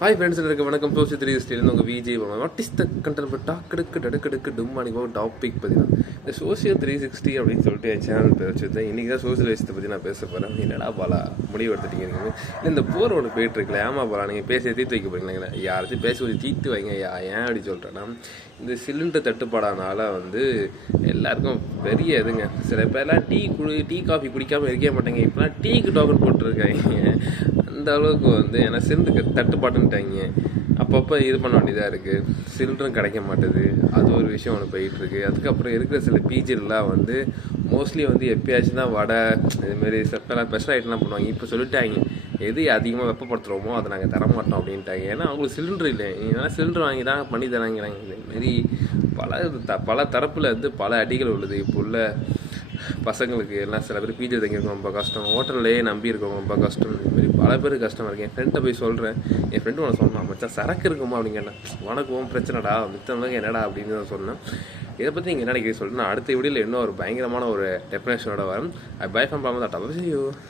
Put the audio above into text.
Hi friends, எனக்கு வணக்கம். சோசி 360 உங்கள் Vijay. What is the content டாக்கு டடுக்கு டும்மானி டாபிக் பார்த்தீங்கன்னா இந்த சோசியல் 360 அப்படின்னு சொல்லிட்டு என் சேனல் பேர் வச்சுருந்தேன். இன்றைக்கி தான் சோசியல் விஷயத்தை பற்றி நான் பேச போகிறேன். என்னடா பாலா முடிவு எடுத்துட்டீங்க? இல்லை இந்த போர் ஒன்று போயிட்டுருக்கல, ஏமா பாலா நீங்கள் பேசி தீர்த்து வைக்க போகிறீங்களா? யாராச்சும் பேசி ஒரு தீர்த்து வைங்க. ஏன் அப்படி சொல்கிறேன்னா, இந்த சிலிண்டர் தட்டுப்பாடானால எல்லாருக்கும் பெரிய இதுங்க. சில பேர்லாம் டீ காஃபி குடிக்காமல் இருக்கவே மாட்டாங்க. இப்போலாம் டீக்கு டோக்கன் போட்டுருக்காங்க. அந்த அளவுக்கு ஏன்னா சிலிண்டருக்கு தட்டுப்பாட்டுன்ட்டாங்க. அப்பப்போ இது பண்ண வேண்டியதாக இருக்குது. சிலிண்டரும் கிடைக்க மாட்டுது. அது ஒரு விஷயம் ஒன்று போயிட்டுருக்கு. அதுக்கப்புறம் இருக்கிற சில பிஜிலாம் மோஸ்ட்லி எப்பயாச்சும் தான் வடை இதுமாரி ஸ்பெஷல் ஐட்டம்லாம் பண்ணுவாங்க. இப்போ சொல்லிட்டாங்க, எது அதிகமாக வெப்பப்படுத்துகிறோமோ அதை நாங்கள் தரமாட்டோம் அப்படின்ட்டாங்க. ஏன்னா அவங்களுக்கு சிலிண்டர் இல்லை. ஏன்னா சிலிண்டர் வாங்கி தான் பண்ணி தராங்கிறாங்க. இதுமாரி பல தரப்பில் பல அடிகள் உள்ளது. இப்போ உள்ள பசங்களுக்கு எல்லாம் சில பேர் பிஜி தங்கியிருக்கோம், ரொம்ப கஷ்டம். ஹோட்டல்லையே நம்பி இருக்கவங்க ரொம்ப கஷ்டம். இதுமாரி பல பேர் கஷ்டமாக இருக்குது. என் ஃப்ரெண்ட்டை போய் சொல்கிறேன். என் ஃப்ரெண்டு ஒன்று சொன்னான், மச்சான் சரக்கு இருக்குமா அப்படின்னு கேட்டேன். உனக்கும் பிரச்சனைடா, மித்தவங்களுக்கு என்னடா அப்படின்னு தான் சொன்னேன். இதை பற்றி நீங்கள் என்ன நினைக்கிறீங்க சொல்லிட்டு நான் அடுத்த வீடியோவில் இன்னும் ஒரு பயங்கரமான ஒரு டெஃபினேஷனோட வரேன். Bye from பாமதா.